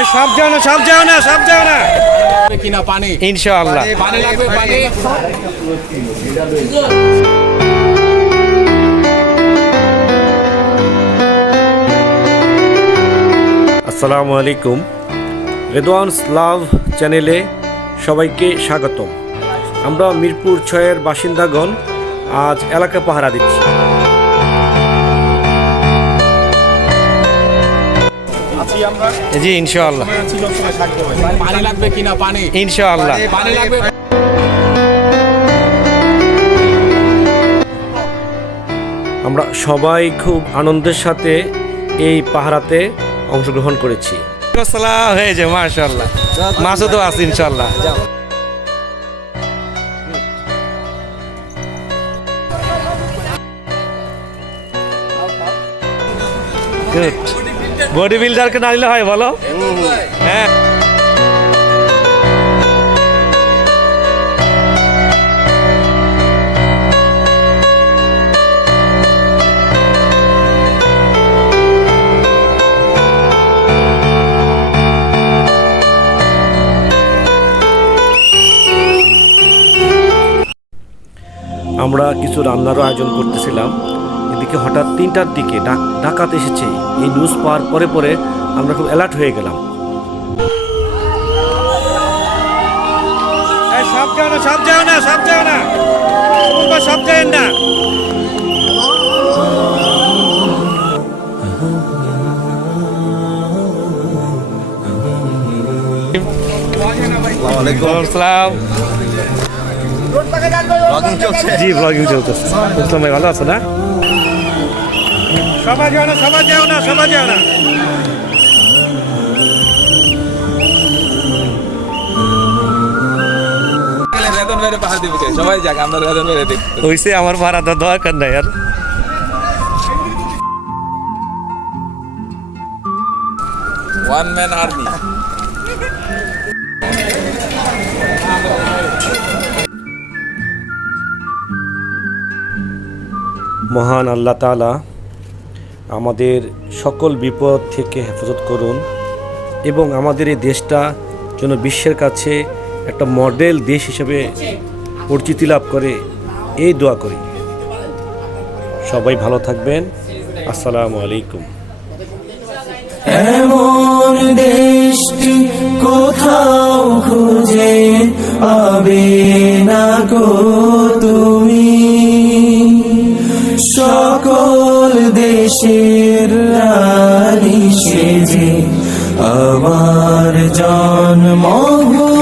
এই সব যাও না সব যাও না সব যাও না। কিনা পানি? ইনশাআল্লাহ। পানি লাগবে পানি। আসসালামু আলাইকুম। রেদওয়ানস লাভ চ্যানেলে সবাইকে স্বাগতম। আমরা মিরপুর ছয়ের বাসিন্দাগণ আজ এলাকা পাহারা দিচ্ছি। জি ইনশাআল্লাহ। পানি লাগবে কিনা? পানি। ইনশাআল্লাহ। পানি লাগবে? আমরা সবাই খুব আনন্দের সাথে এই পাহারাতে অংশগ্রহণ করেছি। হয়েছে মাশাল্লাহ মাসুদও আছে ইনশাল্লাহ গুড বডি বিল্ডারকে না নিলে হয় বলো? হ্যাঁ। আমরা কিছু রান্নারও আয়োজন করতেছিলাম। এদিকে হঠাৎ তিনটার দিকে ডাক ডাকাত এসেছে। এই নিউজ পাওয়ার পরে পরে আমরা খুব অ্যালার্ট হয়ে গেলাম। সব যাও না সব যাও না সব যাও না। সব যাবেন না। জি ব্লগিং চলতেছে। বুঝলাম ভাই ভালো আছো না? সবাই যাও না সবাই যাও না সবাই যাও না। রেতন মেরে পাহাড় দিবে সবাই যাক আমরা রেতন মেরে দেখি হইছে আমার ভাড়া তো দরকার নাই আর। ওয়ান ম্যান আর্মি মহান আল্লাহ তালা আমাদের সকল বিপদ থেকে হেফাজত করুন এবং আমাদের এই দেশটা যেন বিশ্বের কাছে একটা মডেল দেশ হিসেবে পরিচিতি লাভ করে, এই দোয়া করি। সবাই ভালো থাকবেন। আসসালামু আলাইকুম। এমন দেশটি কোথাও খুঁজে পাবে না গো তুমি। সকল দেশের রানী সেজে আমার জন্মভূমি